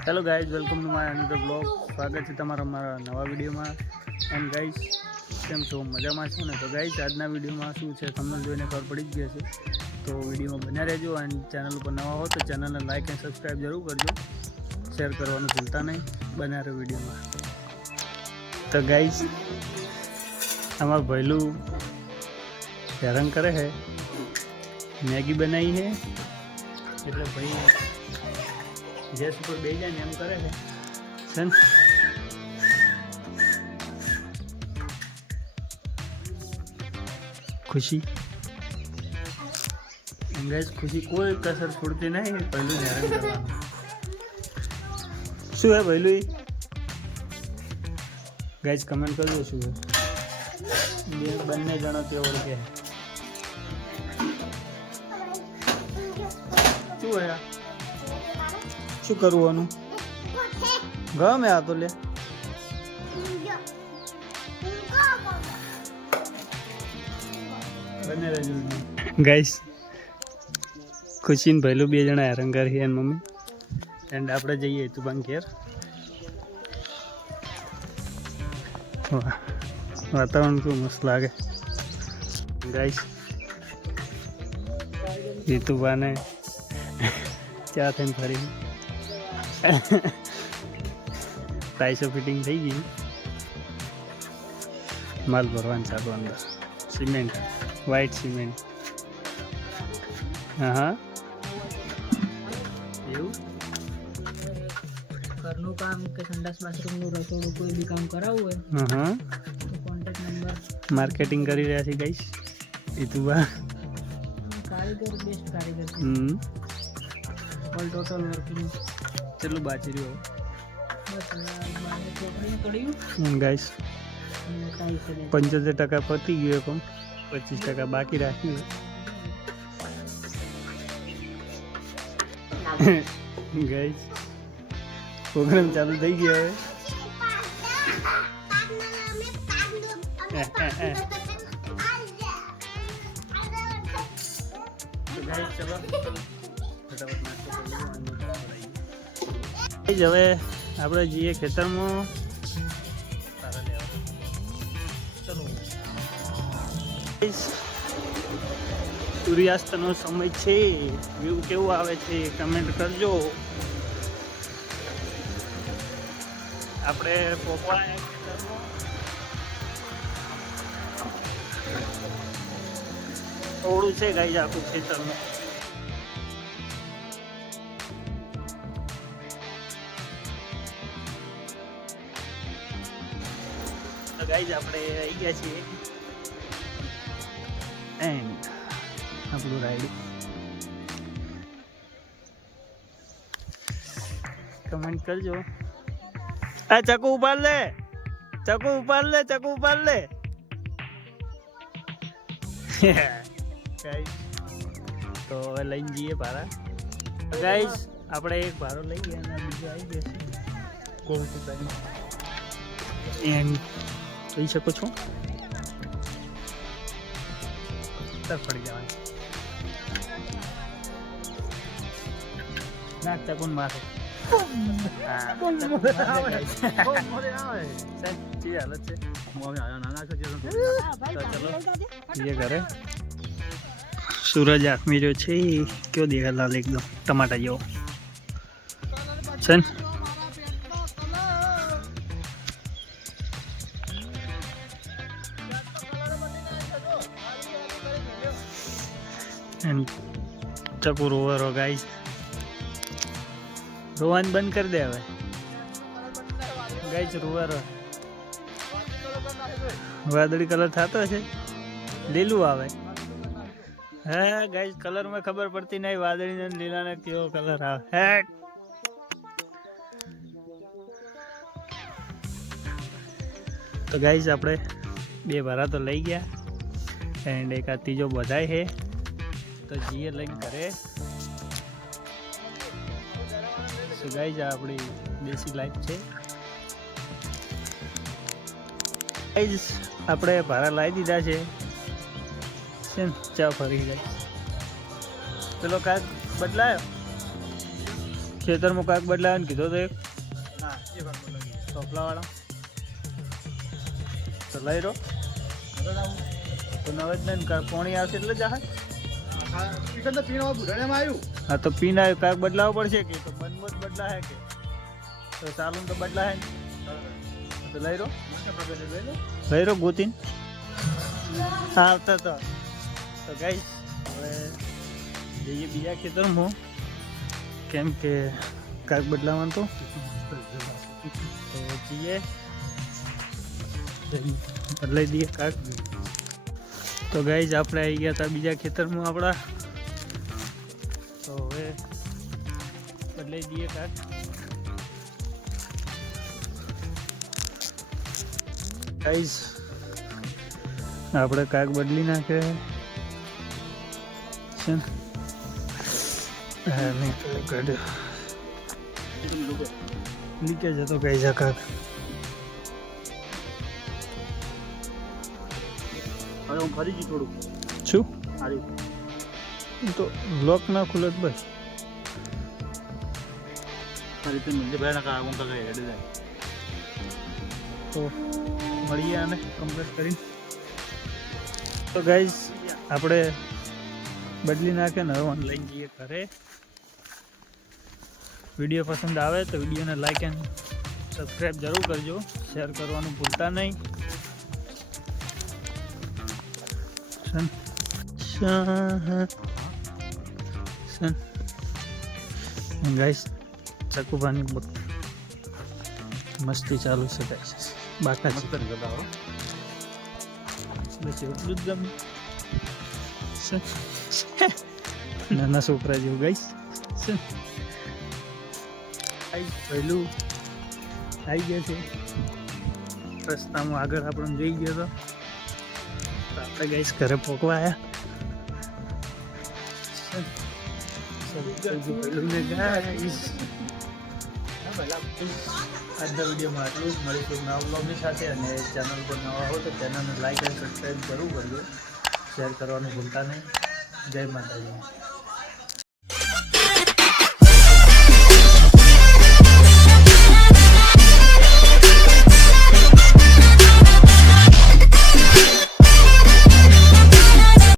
Hello guys, welcome to my another blog. સ્વાગત છે તમારા મારા નવા વિડીયોમાં. એન્ડ ગાઈઝ, કેમ છો? મજામાં છો ને? તો ગાઈઝ, આજના વિડીયોમાં શું છે તમને જોઈને ખબર પડી જ ગઈ છે. તો વિડીયોમાં બન્યા રહેજો. એન્ડ ચેનલ ઉપર નવા હો તો ચેનલને લાઇક એન્ડ સબસ્ક્રાઈબ જરૂર કરજો. શેર કરવાનું ભૂલતા નહીં. બન્યા રહો વિડીયોમાં. તો ગાઈઝ, અમારું ભૈલું હેરાન કરે છે. મેગી બનાવી છે એટલે ભાઈ ગેસ ઉપર બે જાય ને એમ કરે છે. ખુશી ગેસ, ખુશી કોઈ કસર છોડતી નહીં. પહેલું હેરાન કરવાનું. શું હે પહેલું? ગાઈઝ કમેન્ટ કરજો શું હે. બંને જણો તે ઓળખે. શું હે? શું કરવાનું? ગમે આ તો લે. બને રહેજો ગાઈસ. ખુશી ને ભૈલું બે જણા હેરાન કરી એન મમ્મી. એન્ડ આપણે જઈએ તુબાન ઘેર. વાતાવરણ શું મસ્ત લાગે ગાઈસ. રીતુબાને ચા થઈને ફરી ટાઈસો ફિટિંગ થઈ ગઈ. માલ ભરવાનું ચાલુ અંદર. Cement, white cement. હા એવું ઘરનું કામ કે સંડાસ બાથરૂમનું રસોડું કોઈ બી કામ કરાવવું હોય તો કોન્ટેક્ટ નંબર. માર્કેટિંગ કરી રહ્યા છે ગાઈસ. રીતુબા કારીગર બેસ્ટ કારીગર છે. All total working. ચલો બાચી રહ્યો બસ બારે ચોકડીને પડ્યું ગાઈસ. 75% પતી ગયું, પણ 25% બાકી રાખ્યું. ગાઈસ પ્રોગ્રામ ચાલુ થઈ ગયો હવે. ચલો હવે આપણે જઈએ ખેતરમાં. સૂર્યાસ્તનો સમય છે. વ્યૂ કેવું આવે છે કમેન્ટ કરજો. આપણે પોપડા થોડું છે ગાઈ આખું ખેતરનું. તો ગાઈઝ આપણે આવી ગયા છીએ એન્ડ આપણું રાઈડ. કમેન્ટ કરજો. આ ચકુ ઉપાડ લે, ચકુ ઉપાડ લે, ચકુ ઉપાડ લે. તો હવે લઈને જઈએ ભાડા. ગાઈઝ આપણે એક ભાડો લઈ ગયા અને બીજો આવી ગયો છે કોલકાતાની. એન્ડ જોઈ શકો છો પડી જવાની. નાક ચકુન મારે. सूरज आखमी जो छे क्यों देखा लाल एकदम टमाटा जेवो सन. चकू रोवर हो गाइस. रोवन बंद कर दे હવે ગાઈસ. રોવર વાદળી કલર થતો છે, લીલું આવે. હા ગાઈસ, કલર માં ખબર પડતી નહીં વાદળી ને લીલા ને કેવો કલર આવે. હેટ તો ગાઈસ આપણે બે ભાડા તો લઈ ગયા એન્ડ એક આ ત્રીજો બધાય છે. તો જીએ લઈને ઘરે. સો ગાઈઝ આપણી દેશી લાઈફ છે. ગાઈઝ આપણે ભાડા લાવી દીધા છે. ચા ફરી જાય. પેલો કાચ બદલાયો. ખેતરમાં કાંક બદલાવે ને કીધો તો એક ચોપલાવાળા તો લઈ રહ્યો તો નવે જ નહીં કાંક પોણી આવશે એટલે જ હા તો પીને આવ્યું કાંક બદલાવવો પડશે કે તો બંધ જ બદલાશે કે તો ચાલુ તો બદલાશે ને તો લઈ રહ્યો ગોતીન આવતા તો ગાઈસ હવે જઈએ બીજા ખેતરમાં કેમ કે કાંક બદલાવાનું તો જઈએ બદલાઈ દઈએ કાંક તો ગાઈસ આપણે આવી ગયા હતા બીજા ખેતરમાં આપણા તો હવે બદલાઈ દઈએ કાંક ગાઈસ આપણે કાંક બદલી નાખે છે ને લીકેજ હતો ગાઈસ આ કાંક હવે હું ફરી ગયું થોડું શું સારી તો લોક ના ખુલે જ બસ આ રીતે મંદિર ભાઈ ના કામ કરે હેડ જાય તો મળીએ આને કમ્પ્લીટ કરીને તો ગાઈઝ આપણે બદલી નાખે ને હવે લઈને જઈએ ઘરે વિડીયો પસંદ આવે તો વિડીયોને લાઈક એન્ડ સબસ્ક્રાઈબ જરૂર કરજો શેર કરવાનું ભૂલતા નહીં ગાઈસ ચકુભાની મસ્તી ચાલુ છે ગાઈસ બાકા છે બસ એટલું જ ગમે નાના છોકરા જેવું ગાઈસ પહેલું આવી ગયા છે રસ્તામાં આગળ આપણને જઈ ગયો તો આપણે ગાઈસ ઘરે પોકવા આવ્યા આજના વિડીયોમાં આટલું જ મળીશું નવા બ્લોગની સાથે અને ચેનલ પર નવા હો તો ચેનલને લાઈક અને સબસ્ક્રાઈબ જરૂર કરજો શેર કરવાનું ભૂલતા નહીં જય માતાજી